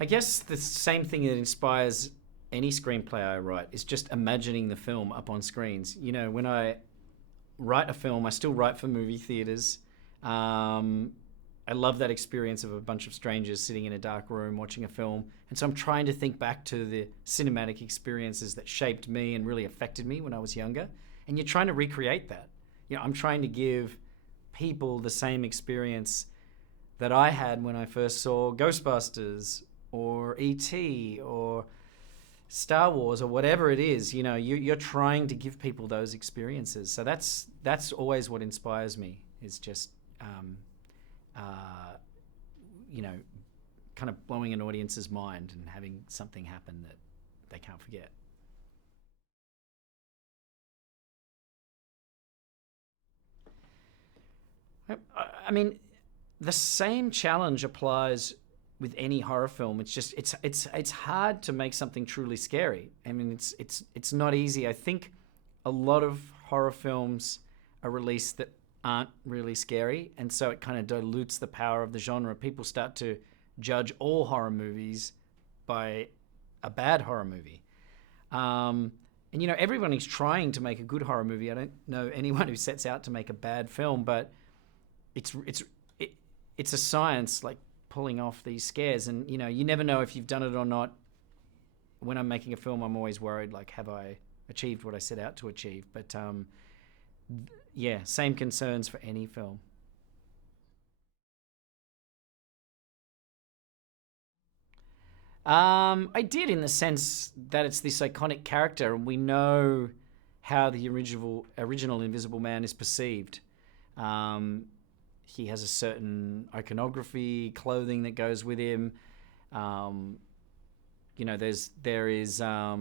I guess the same thing that inspires any screenplay I write is just imagining the film up on screens. When I write a film, I still write for movie theaters. Um, I love that experience of a bunch of strangers sitting in a dark room watching a film. And so I'm trying to think back to the cinematic experiences that shaped me and really affected me when I was younger. And you're trying to recreate that. I'm trying to give people the same experience that I had when I first saw Ghostbusters or E.T. or Star Wars or whatever it is. You're trying to give people those experiences. So that's always what inspires me, is just uh, you know kind of blowing an audience's mind and having something happen that they can't forget. I mean, the same challenge applies with any horror film. It's just it's hard to make something truly scary. I mean, it's not easy. I think a lot of horror films are released that aren't really scary, and so it kind of dilutes the power of the genre. People start to judge all horror movies by a bad horror movie. And everyone is trying to make a good horror movie. I don't know anyone who sets out to make a bad film, but it's it's it, it's a science, like pulling off these scares. And you never know if you've done it or not. When I'm making a film, I'm always worried, like, have I achieved what I set out to achieve? But yeah, same concerns for any film. I did, in the sense that it's this iconic character, and we know how the original Invisible Man is perceived. Um, he has a certain iconography, clothing that goes with him. Um, there is a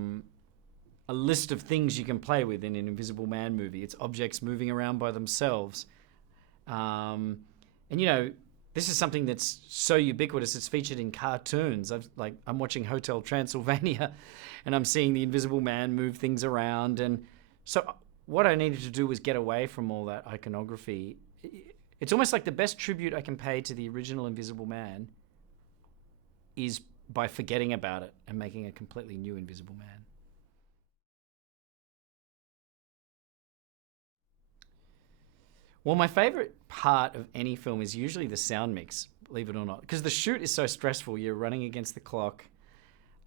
list of things you can play with in an Invisible Man movie. It's objects moving around by themselves. Um, and this is something that's so ubiquitous. It's featured in cartoons. I'm watching Hotel Transylvania, and I'm seeing the Invisible Man move things around. And so what I needed to do was get away from all that iconography. It's almost like the best tribute I can pay to the original Invisible Man is by forgetting about it and making a completely new Invisible Man. Well, my favorite part of any film is usually the sound mix, believe it or not, because the shoot is so stressful. You're running against the clock.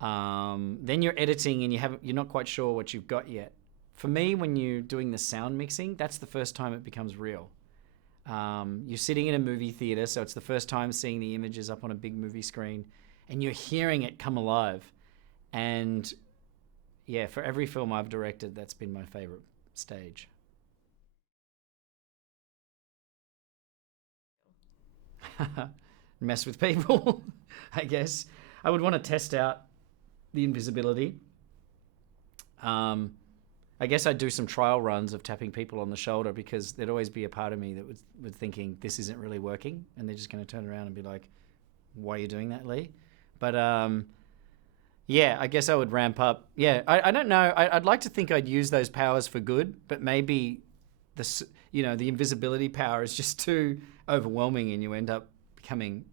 Then you're editing, and you're not quite sure what you've got yet. For me, when you're doing the sound mixing, that's the first time it becomes real. You're sitting in a movie theater, so it's the first time seeing the images up on a big movie screen, and you're hearing it come alive. And yeah, for every film I've directed, that's been my favorite stage. Mess with people, I guess. I would want to test out the invisibility. Um, I guess I'd do some trial runs of tapping people on the shoulder, because there'd always be a part of me that would thinking this isn't really working, and they're just going to turn around and be like, "Why are you doing that, Leigh?" But yeah, I guess I would ramp up. Yeah, I don't know. I'd like to think I'd use those powers for good, but maybe the invisibility power is just too overwhelming, and you end up becoming